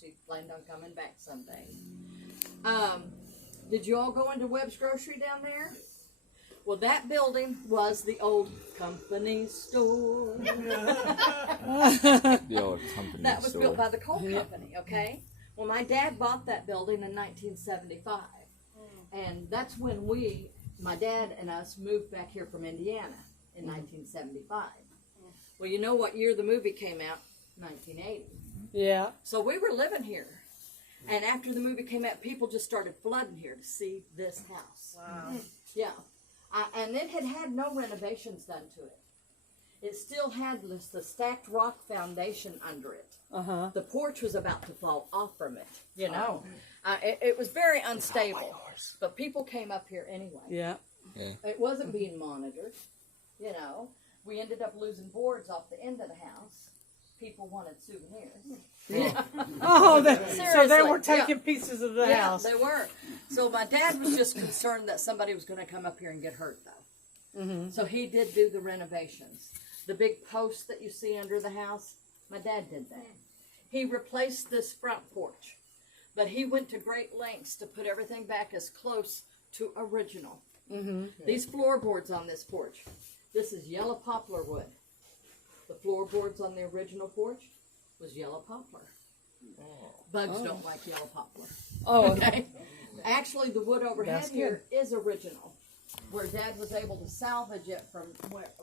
She planned on coming back someday. Did you all go into Webb's Grocery down there? Well, that building was the old company store. The old company That was store. built by the coal company, okay? Well, my dad bought that building in 1975. And that's when my dad and us moved back here from Indiana in 1975. Well, you know what year the movie came out? 1980. Yeah. So we were living here. And after the movie came out, people just started flooding here to see this house. Wow. Yeah. And it had no renovations done to it. It still had the stacked rock foundation under it. Uh-huh. The porch was about to fall off from it, you know. It was very unstable, but people came up here anyway. Yeah. It wasn't being monitored, you know. We ended up losing boards off the end of the house. People wanted souvenirs. Yeah. Oh, so they Seriously, were taking pieces of the house. Yeah, they were. So my dad was just concerned that somebody was going to come up here and get hurt, though. Mm-hmm. So he did do the renovations. The big post that you see under the house, my dad did that. He replaced this front porch, but he went to great lengths to put everything back as close to original. Mm-hmm. These floorboards on this porch, this is yellow poplar wood. The floorboards on the original porch was yellow poplar. Bugs don't like yellow poplar. Oh, Okay. Actually, the wood overhead That's here is original, where Dad was able to salvage it from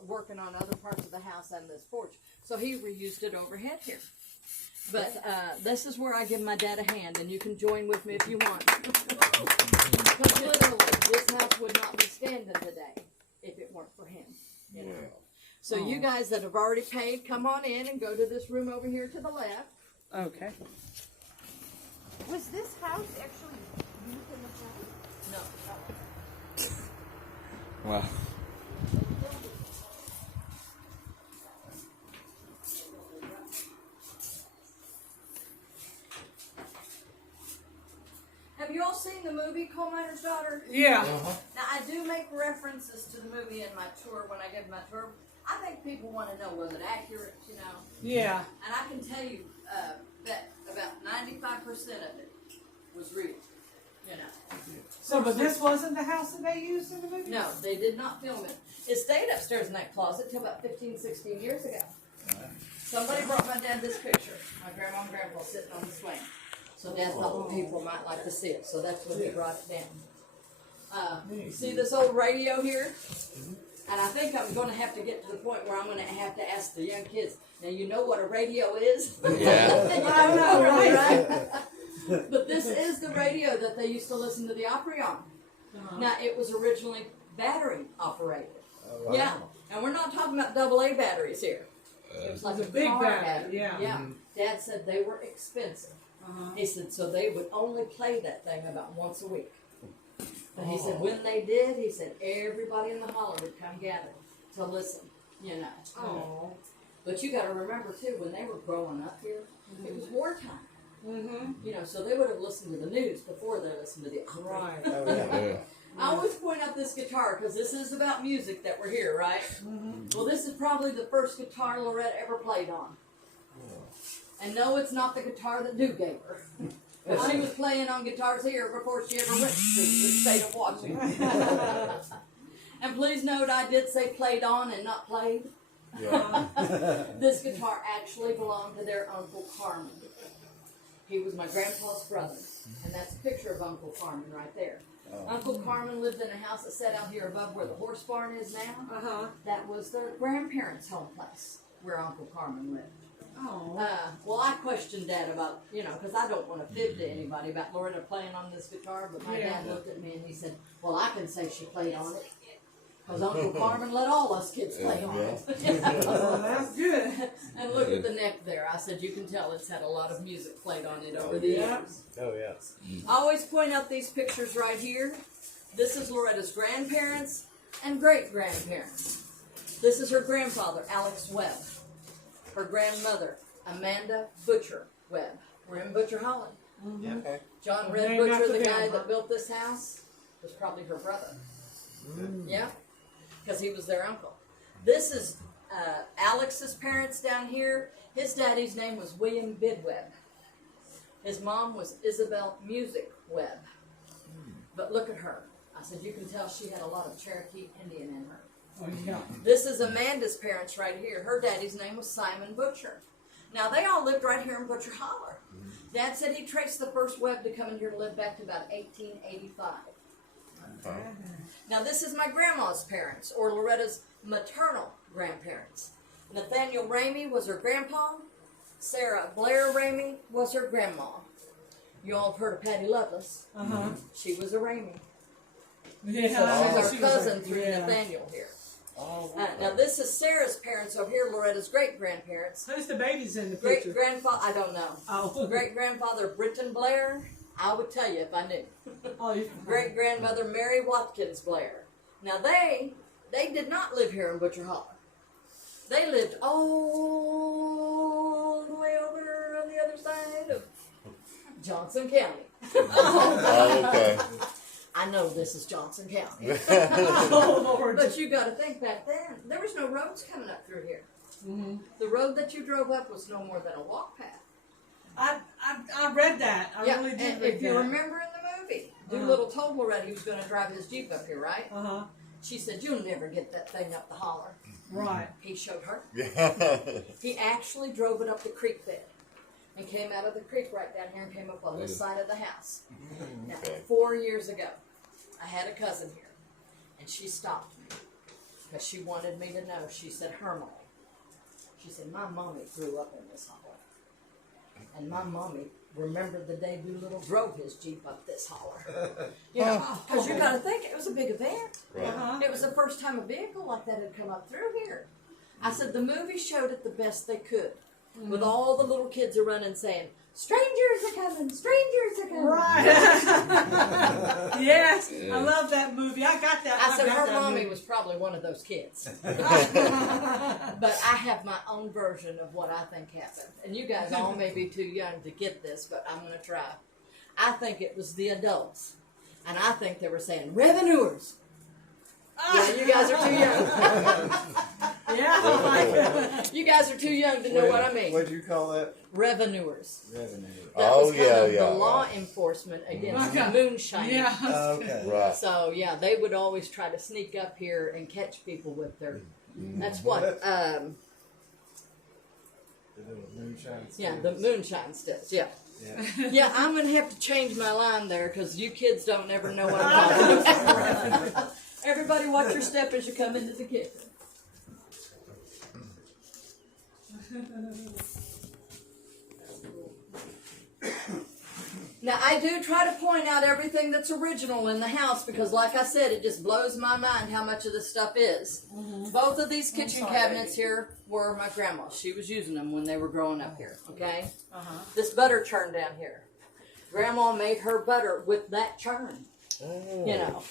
working on other parts of the house and this porch. So he reused it overhead here. But this is where I give my dad a hand, and you can join with me if you want. Because literally, this house would not be standing today if it weren't for him. You know? So you guys that have already paid, come on in and go to this room over here to the left. okay. Was this house actually used in the past? No. Wow. Have you all seen the movie Coal Miner's Daughter? Yeah. Now, I do make references to the movie in my tour when I give my tour. I think people want to know, was it accurate, you know? Yeah. And I can tell you that about 95% of it was real, you know. So, but this wasn't the house that they used in the movie? No, they did not film it. It stayed upstairs in that closet till about 15, 16 years ago. Somebody brought my dad this picture. My grandma and grandpa sitting on the swing. So Dad thought the people might like to see it. So that's when he brought it down. You see this old radio here? And I think I'm going to have to get to the point where I'm going to have to ask the young kids, now you know what a radio is? Yeah. I know, right? But this is the radio that they used to listen to the Opry on. Now, it was originally battery operated. Yeah, and we're not talking about AA batteries here. It was like a big car battery, yeah. Yeah. Dad said they were expensive. He said, so they would only play that thing about once a week. But he said, when they did, he said, everybody in the holler would come gather to listen, you know. Oh. But you got to remember, too, when they were growing up here, it was wartime. Mm-hmm. You know, so they would have listened to the news before they listened to the opera. Right. Yeah. I always point out this guitar because this is about music that we're here, right? Mm-hmm. Well, this is probably the first guitar Loretta ever played on. And no, it's not the guitar that Duke gave her. But she was playing on guitars here before she ever went to the state of Washington. And please note, I did say played on and not played. Yeah. This guitar actually belonged to their Uncle Carmen. He was my grandpa's brother. And that's a picture of Uncle Carmen right there. Uncle Carmen lived in a house that sat out here above where the horse barn is now. Uh-huh. That was their grandparents' home place where Uncle Carmen lived. Oh. Well, I questioned Dad about, you know, because I don't want to fib to anybody about Loretta playing on this guitar, but my dad looked at me and he said, well, I can say she played on it. Because Uncle Carmen let all us kids play on it. Well, that's good. And look at the neck there. I said, you can tell it's had a lot of music played on it over the years. Oh, yes. I always point out these pictures right here. This is Loretta's grandparents and great-grandparents. This is her grandfather, Alex Webb. Her grandmother, Amanda Butcher Webb. We're in Butcher Holland. Yeah. Okay. John Red Named Butcher, after the guy them, that built this house, was probably her brother. Yeah, because he was their uncle. This is Alex's parents down here. His daddy's name was William Bidwebb. His mom was Isabel Music Webb. But look at her. I said, you can tell she had a lot of Cherokee Indian in her. Oh, yeah. This is Amanda's parents right here. Her daddy's name was Simon Butcher. Now, they all lived right here in Butcher Holler. Dad said he traced the first Webb to come in here to live back to about 1885. Now, this is my grandma's parents, or Loretta's maternal grandparents. Nathaniel Ramey was her grandpa. Sarah Blair Ramey was her grandma. You all have heard of Patty Lovelace. Uh-huh. She was a Ramey. Yeah. So she's our cousin through yeah. Nathaniel here. Oh, Now, this is Sarah's parents over here, Loretta's great-grandparents. Who's the babies in the picture? Great-grandfather, I don't know. Oh. Great-grandfather Britton Blair, I would tell you if I knew. Oh, you- Great-grandmother Mary Watkins Blair. Now, they did not live here in Butcher Holler. They lived all the way over on the other side of Johnson County. Oh, okay. I know this is Johnson County. Oh, Lord. But you got to think back then, there was no roads coming up through here. Mm-hmm. The road that you drove up was no more than a walk path. I read that. I really did and read if you that. remember in the movie, Doolittle told Loretta he was going to drive his Jeep up here, right? Uh-huh. She said, you'll never get that thing up the holler. Right. He showed her. Yeah. He actually drove it up the creek bed and came out of the creek right down here and came up on this side of the house. Now, Okay. 4 years ago, I had a cousin here, and she stopped me because she wanted me to know. She said, her mommy. She said, my mommy grew up in this holler. And my mommy remembered the day Doolittle drove his Jeep up this holler. You know, because you got to think, it was a big event. Right. Uh-huh. It was the first time a vehicle like that had come up through here. I said, the movie showed it the best they could. With all the little kids are running saying, strangers are coming, strangers are coming. Right. Yes. I love that movie. I got that. I said, got her that mommy movie. was probably one of those kids. But I have my own version of what I think happened. And you guys all may be too young to get this, but I'm going to try. I think it was the adults. And I think they were saying, revenuers. Yeah, you guys are too young. Yeah. You guys are too young to know what I mean. What'd you call that? Revenuers. Revenue. That Oh, was kind yeah, of yeah, the law yeah. enforcement against Okay. moonshine. Yeah. Okay. Right. So yeah, they would always try to sneak up here and catch people with their. That's what. The little moonshine Yeah, sticks. the moonshine sticks. Yeah. Yeah. Yeah, I'm gonna have to change my line there because you kids don't ever know what I'm talking about. Everybody, watch your step as you come into the kitchen. Now, I do try to point out everything that's original in the house because, like I said, it just blows my mind how much of this stuff is. Both of these kitchen cabinets here were my grandma's. She was using them when they were growing up here, okay? This butter churn down here. Grandma made her butter with that churn, you know.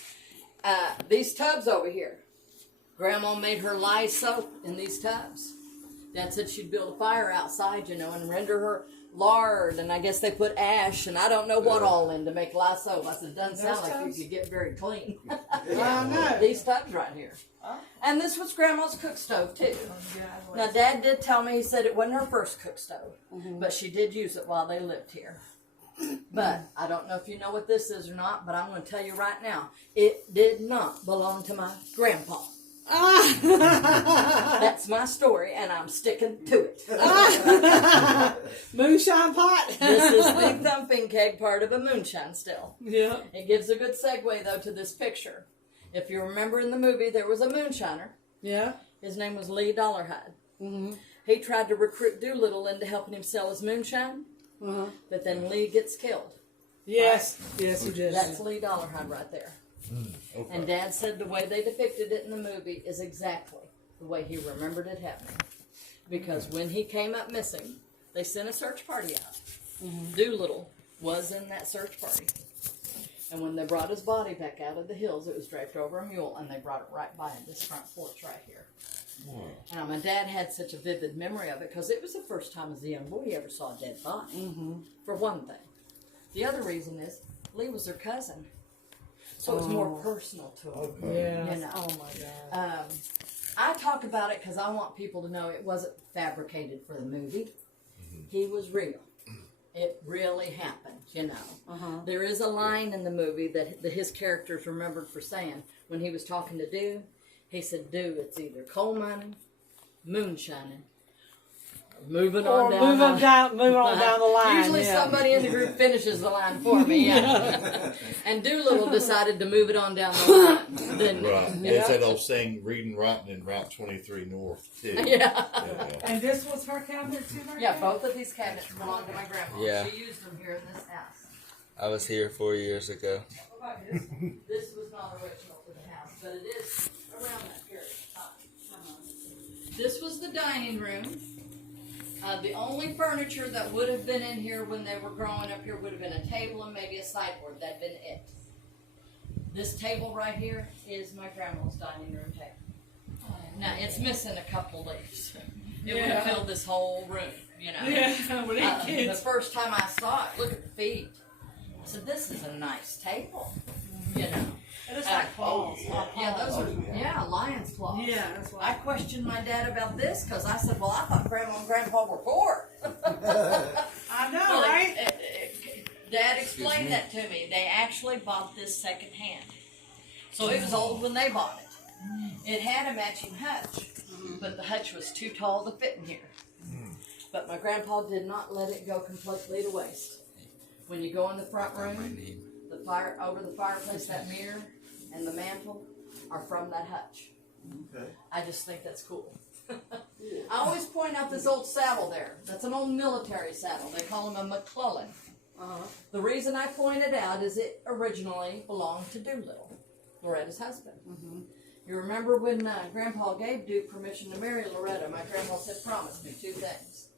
These tubs over here. Grandma made her lye soap in these tubs. Dad said she'd build a fire outside, you know, and render her lard, and I guess they put ash, and I don't know what all in to make lye soap. I said, it doesn't sound like you could get very clean. I know. These tubs right here. And this was Grandma's cook stove, too. Now, Dad did tell me, he said it wasn't her first cook stove, but she did use it while they lived here. But I don't know if you know what this is or not, but I'm going to tell you right now, it did not belong to my grandpa. That's my story, and I'm sticking to it. Moonshine pot. This is the thumping keg part of a moonshine still. Yeah. It gives a good segue, though, to this picture. If you remember in the movie, there was a moonshiner. Yeah. His name was Lee Dollarhide. He tried to recruit Doolittle into helping him sell his moonshine, but then Lee gets killed. Yes. Yes, he did. That's Lee Dollarhide right there. Okay. And Dad said the way they depicted it in the movie is exactly the way he remembered it happening. Because when he came up missing, they sent a search party out. Doolittle was in that search party. And when they brought his body back out of the hills, it was draped over a mule, and they brought it right by this front porch right here. And my dad had such a vivid memory of it because it was the first time as a young boy he ever saw a dead body, for one thing. The other reason is Lee was her cousin. So it was more personal to him. Yeah. You know. Oh my God. I talk about it because I want people to know it wasn't fabricated for the movie. He was real. It really happened, you know. Uh-huh. There is a line in the movie that his character's remembered for saying when he was talking to Dew. He said, Dew, it's either coal mining, moonshining, or moving Or on down. move on down the line. Usually yeah. somebody in the group finishes the line for me, yeah. And Doolittle decided to move it on down the line. Didn't he? Right. Yeah. It's that old saying, reading, writing, and Route 23 North, too. Yeah. Yeah. And this was her cabinet too, right? Yeah, both of these cabinets belong to my grandma. Yeah. She used them here in this house. I was here 4 years ago. This was not original to the house, but it is around that period of time. This was the dining room. The only furniture that would have been in here when they were growing up here would have been a table and maybe a sideboard. That'd been it. This table right here is my grandma's dining room table. Now, it's missing a couple leaves. It would have filled this whole room, you know. Yeah, with 8 The kids. first time I saw it, look at the feet. I said, this is a nice table, you know. It is like claws. Yeah, those are, lion's claws. Yeah, that's I why. questioned my dad about this because I said, well, I thought Grandma and Grandpa were poor. I know, right? Dad explained that to me. They actually bought this secondhand. So it was old when they bought it. It had a matching hutch, but the hutch was too tall to fit in here. But my grandpa did not let it go completely to waste. When you go in the front room, the fire over the fireplace, that mirror and the mantle are from that hutch. Okay. I just think that's cool. I always point out this old saddle there. That's an old military saddle. They call him a McClellan. The reason I point it out is it originally belonged to Doolittle, Loretta's husband. You remember when Grandpa gave Duke permission to marry Loretta, my grandpa said, promise me 2 things.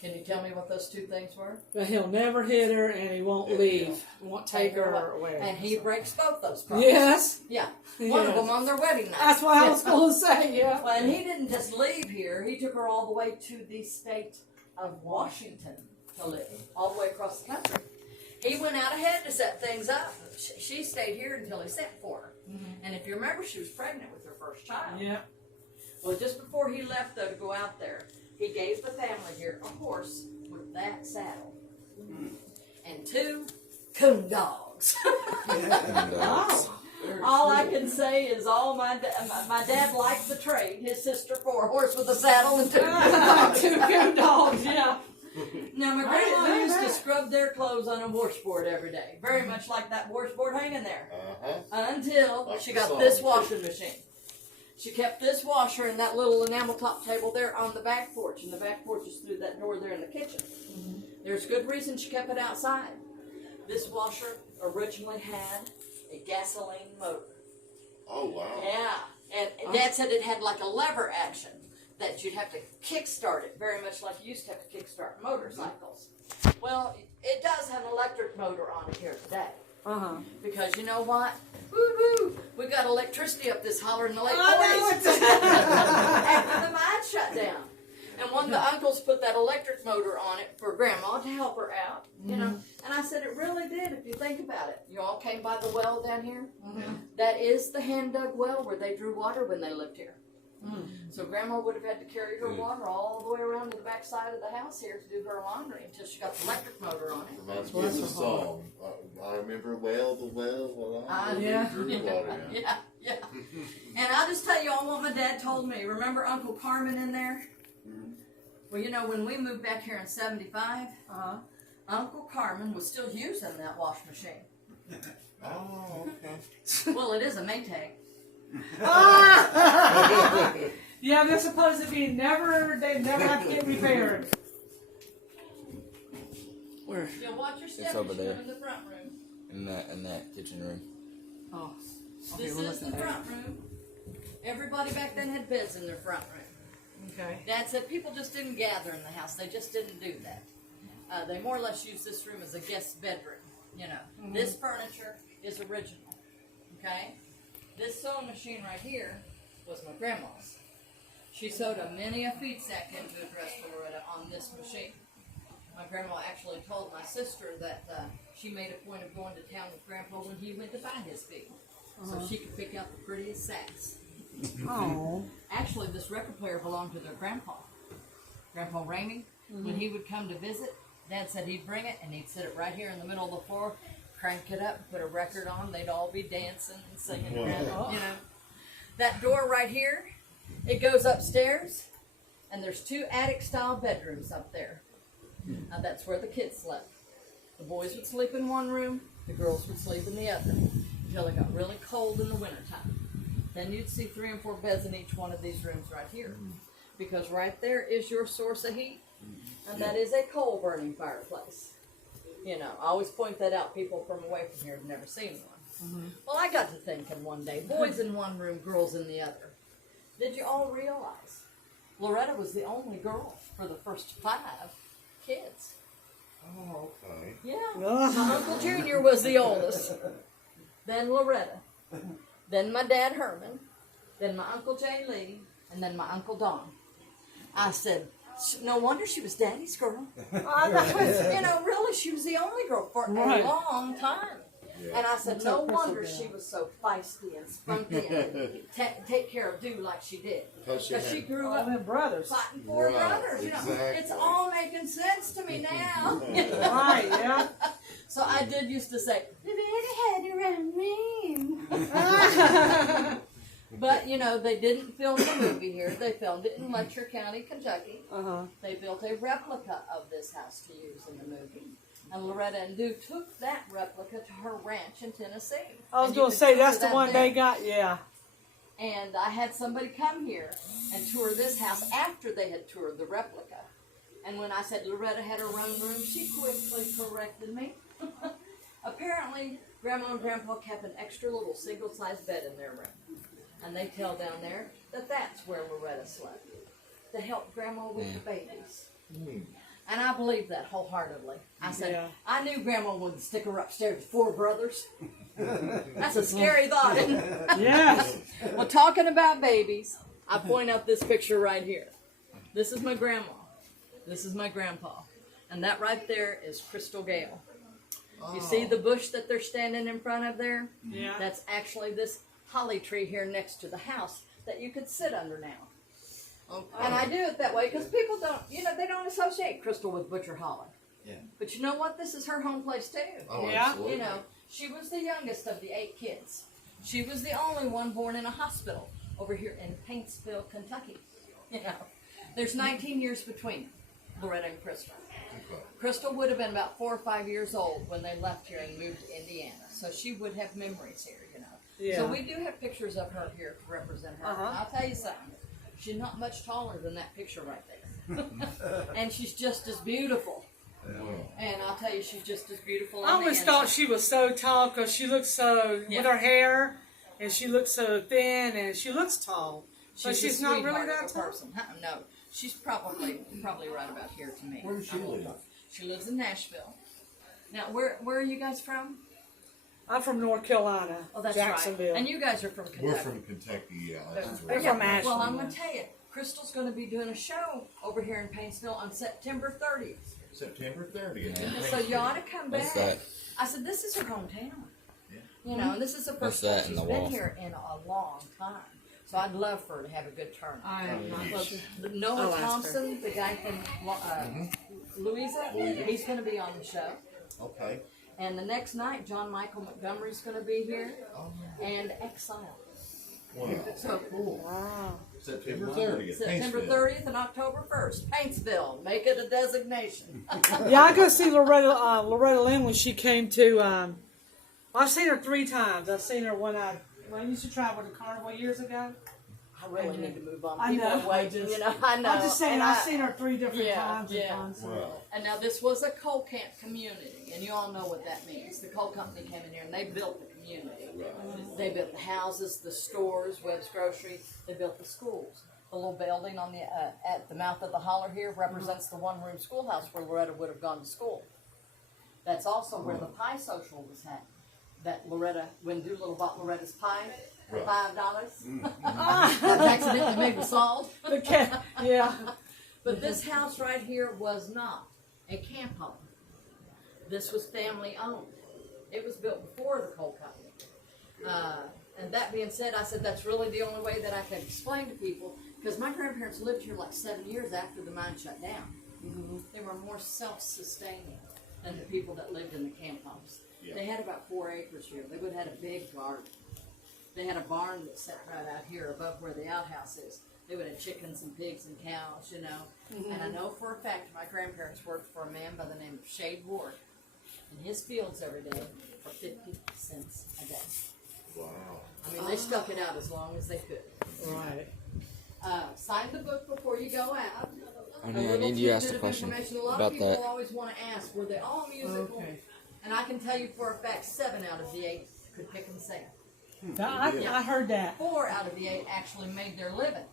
Can you tell me what those 2 things were? But he'll never hit her and he won't leave. He won't take her away. And he breaks both those promises. Yes. Yeah. One of Yes. them on their wedding night. That's what I was going to say, yeah. Well, and he didn't just leave here. He took her all the way to the state of Washington to live, all the way across the country. He went out ahead to set things up. She stayed here until he sent for her. And if you remember, she was pregnant with her first child. Yeah. Well, just before he left, though, to go out there, he gave the family here a horse with that saddle. And 2 coon dogs. Oh. All I can say is my dad liked the trade. His sister for a horse with a saddle and 2 coon dogs. 2 coon dogs, yeah. Now, my I didn't grandma know used to that. scrub their clothes on a washboard every day. Very much like that washboard hanging there. Until Like she the got song. this washing machine. She kept this washer and that little enamel top table there on the back porch. And the back porch is through that door there in the kitchen. There's good reason she kept it outside. This washer originally had a gasoline motor. Oh, wow. Yeah. And Dad said it had like a lever action that you'd have to kickstart it, very much like you used to have to kickstart motorcycles. Well, it does have an electric motor on it here today. Because you know what? Woo-hoo! We got electricity up this holler in the late 40s. After the mine shut down. And one of the uncles put that electric motor on it for Grandma to help her out, you know. And I said, it really did, if you think about it. You all came by the well down here? That is the hand-dug well where they drew water when they lived here. So Grandma would have had to carry her water all the way around to the back side of the house here to do her laundry until she got the electric motor on it. Reminds me of the song. I remember well, I Yeah. drew the water. Yeah, yeah. And I'll just tell you all what my dad told me. Remember Uncle Carmen in there? Well, you know, when we moved back here in 75, Uncle Carmen was still using that wash machine. Oh, okay. Well, it is a Maytag. Yeah, they're supposed to be they never have to get repaired. Where? You'll watch your step over as you there. go in the front room. In that kitchen room. Oh. This is the front room. Everybody back then had beds in their front room. Okay. Dad said people just didn't gather in the house. They just didn't do that. They more or less used this room as a guest bedroom. You know, this furniture is original. Okay? This sewing machine right here was my grandma's. She sewed a many a feed sack into a dress for Loretta on this machine. My grandma actually told my sister that she made a point of going to town with Grandpa when he went to buy his feed, so she could pick out the prettiest sacks. Oh. Actually, this record player belonged to their grandpa. Grandpa Ramey, when he would come to visit, Dad said he'd bring it and he'd sit it right here in the middle of the floor, crank it up, put a record on. They'd all be dancing and singing around, you know. That door right here, it goes upstairs, and there's 2 attic-style bedrooms up there. Now that's where the kids slept. The boys would sleep in one room, the girls would sleep in the other, until it got really cold in the wintertime. Then you'd see 3 and 4 beds in each one of these rooms right here. Because right there is your source of heat, and that is a coal-burning fireplace. You know, I always point that out. People from away from here have never seen one. Well, I got to thinking one day, boys in one room, girls in the other. Did you all realize Loretta was the only girl for the first 5 kids? Oh, okay. Yeah. My Uncle Junior was the oldest. Then Loretta. Then my dad Herman. Then my Uncle J. Lee. And then my Uncle Don. I said, no wonder she was Daddy's girl. You know, really, she was the only girl for a long time. Yeah. And I said, no wonder she was so feisty and spunky and take care of dude like she did. Because she grew All up them brothers. fighting for her brothers. You know, exactly. it's all making sense to me now. Right, yeah. So I did used to say, Loretta had around me. But, you know, they didn't film the movie here. They filmed it in Letcher County, Kentucky. They built a replica of this house to use in the movie. And Loretta and Duke took that replica to her ranch in Tennessee. I was And you going could to say, that's tour the that one there. they got, yeah. And I had somebody come here and tour this house after they had toured the replica. And when I said Loretta had her own room, she quickly corrected me. Apparently, Grandma and Grandpa kept an extra little single-sized bed in their room. And they tell down there that that's where Loretta slept, to help Grandma with the babies. And I believe that wholeheartedly. I said, I knew Grandma wouldn't stick her upstairs with 4 brothers. That's a scary thought, isn't it? Yes. Well, talking about babies, I point out this picture right here. This is my grandma. This is my grandpa. And that right there is Crystal Gale. You see the bush that they're standing in front of there? Yeah. That's actually this holly tree here next to the house that you could sit under now. And I do it that way because people don't, you know, they don't associate Crystal with Butcher Holly. Yeah. But you know what? This is her home place too. Oh, Yeah. absolutely. You know, she was the youngest of the 8 kids. She was the only one born in a hospital over here in Paintsville, Kentucky. You know, there's 19 years between Loretta and Crystal. Okay. Crystal would have been about 4 or 5 years old when they left here and moved to Indiana. So she would have memories here, you know. Yeah. So we do have pictures of her here to represent her. And I'll tell you something. She's not much taller than that picture right there. And she's just as beautiful. And I'll tell you, she's just as beautiful. I always thought she was so tall because she looks so, with her hair, and she looks so thin, and she looks tall. But she's not really that tall. person. No, she's probably right about here to me. Where does she live? She lives in Nashville. Now, where are you guys from? I'm from North Carolina, Oh, that's Jacksonville. right. And you guys are from Kentucky. We're from Kentucky, yeah. That's They're right. from Ashland. Well, I'm going to tell you, Crystal's going to be doing a show over here in Paintsville on September 30th. September 30th. Yeah. So you ought to come back. What's that? I said, this is her hometown. Yeah. You know, and this is the What's first time that in she's the been wall? here in a long time. So I'd love for her to have a good turn. I am not. Well, Noah I'll ask her. Thompson, the guy from Louisa, he's going to be on the show. Okay. And the next night, John Michael Montgomery's going to be here, and Exile. Wow. So Cool. Wow. September 30th. September Paintsville. 30th and October 1st, Paintsville. Make it a designation. Yeah, I go see Loretta Lynn when she came to. I've seen her 3 times. I've seen her when I used to travel to Carnival years ago. I really need to move on. I People know. are waiting, you know. I know. I'm just saying, And I've seen her 3 different Yeah, times. yeah. In concert. Wow. And now this was a coal camp community, and you all know what that means. The coal company came in here and they built the community. They built the houses, the stores, Webb's Grocery. They built the schools. The little building on the at the mouth of the holler here represents the one-room schoolhouse where Loretta would have gone to school. That's also where the pie social was had. That Loretta, when Doolittle bought Loretta's pie for $5, accidentally made with salt. The cat, yeah. But this house right here was not a camp home. This was family owned. It was built before the coal company. And that being said, I said that's really the only way that I can explain to people, because my grandparents lived here like 7 years after the mine shut down. They were more self-sustaining than the people that lived in the camp homes. Yeah. They had about 4 acres here. They would have had a big garden. They had a barn that sat right out here above where the outhouse is. They would have chickens and pigs and cows, you know. And I know for a fact my grandparents worked for a man by the name of Shade Ward in his fields every day for 50 cents a day. Wow. I mean, they stuck it out as long as they could. Right. Sign the book before you go out. Honey, I little need you to ask tidbit a of question information. A lot about of people that. always want to ask, were they all musical? Okay. And I can tell you for a fact, 7 out of the 8 could pick and sing. I heard that. 4 out of the 8 actually made their living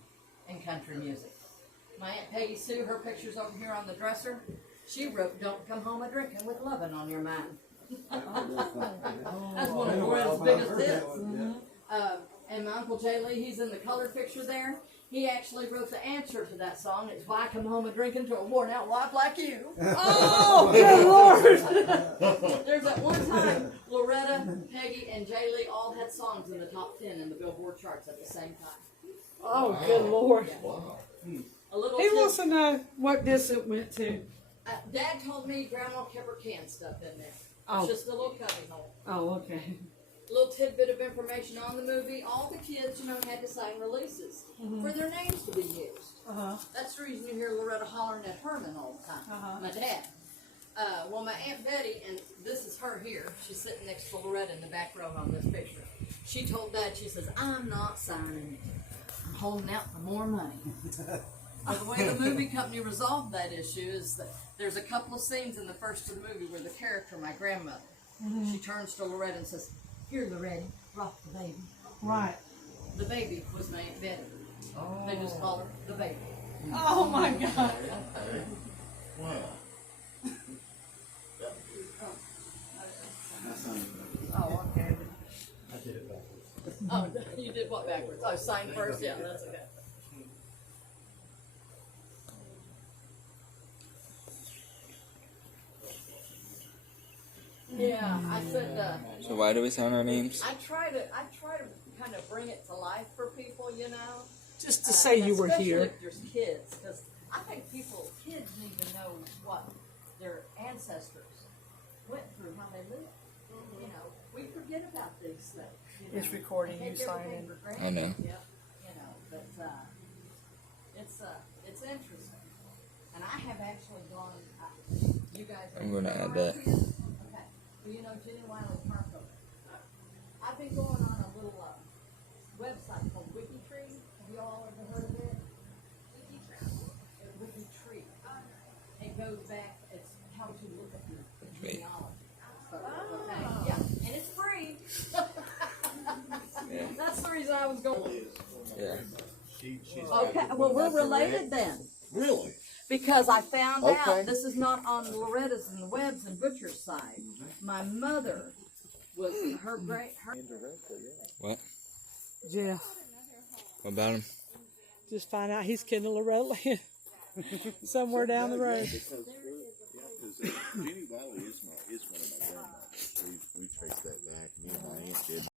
in country music. My Aunt Peggy Sue, her picture's over here on the dresser. She wrote, "Don't come home a drinking with lovin' on your mind." That's one of Loretta's biggest hits. And my Uncle Jay Lee, he's in the color picture there. He actually wrote the answer to that song. It's "Why Come Home a Drinking to a Worn Out Wife Like You." Oh, good Lord! There's that one time Loretta, Peggy, and Jay Lee all had songs in the top 10 in the Billboard charts at the same time. Oh, good Lord! Wow. A little He tip- wants to know what this it went to. Dad told me Grandma kept her canned stuff in there. Oh. It's just a little cubby hole. Oh, okay. A little tidbit of information on the movie. All the kids, had to sign releases for their names to be used. That's the reason you hear Loretta hollering at Herman all the time. My dad. Well, my Aunt Betty, and this is her here. She's sitting next to Loretta in the back row on this picture. She told Dad, she says, "I'm not signing it. I'm holding out for more money." Well, the way the movie company resolved that issue is that there's a couple of scenes in the first of the movie where the character, my grandmother, she turns to Loretta and says, "Here, Loretta, rock the baby." Right. The baby was my Aunt Betty. They just call her the baby. Oh my God. Okay. Wow. Oh, okay. I did it backwards. Oh, you did what backwards? Oh, sign first? Yeah, that's okay. Yeah, I said, So why do we sign our names? I try to kind of bring it to life for people, Just to say you were especially here. if there's kids, because I think kids need to know what their ancestors went through, how they lived. We forget about these things. It's recording Take you everything signing. for granted. I know. Yep. But it's interesting, and I have actually gone. You guys. I'm gonna add around that. here? Okay. Well, Jenny Wiley Park over there. I've been going on a little website called WikiTree. Have you all ever heard of it? WikiTree. It goes back. It's how to look at your genealogy. Okay. Yeah, and it's free. Yeah. That's the reason I was going. Yeah. Okay, well, we're related then. Really? Because I found Okay. out, this is not on Loretta's and the Webb's and Butcher's side. My mother was her What? Jeff. What about him? Just find out he's kidding Loretta Lynn. Somewhere down the road. Jenny Wiley is one of my grandmothers. We traced that back. Me and my aunt did.